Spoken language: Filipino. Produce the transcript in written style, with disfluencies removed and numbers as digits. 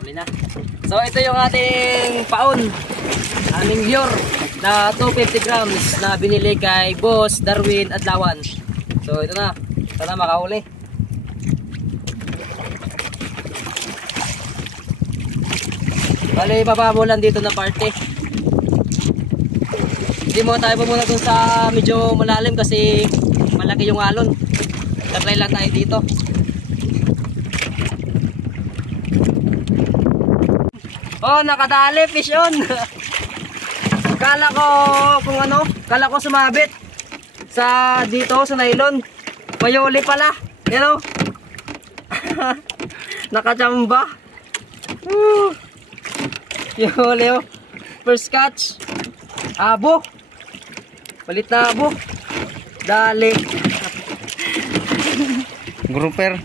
Huli na. So ito yung ating paon. Aming lure na 250 grams na binili kay Boss Darwin Adlawan. So ito na. Sana makahuli. Bali papabulan dito na parte. Hindi mo tayo pumunta dun sa medyo malalim kasi malaki yung alon. Tatry lang tayo dito. Oh, nakadali, fish on. Kala ko kung ano, kala ko sumabit sa dito sa nylon. Mayuli pala. Yan o. Nakachamba. Yuli o. First catch. Abo. Palit na abo. Dali. Grouper.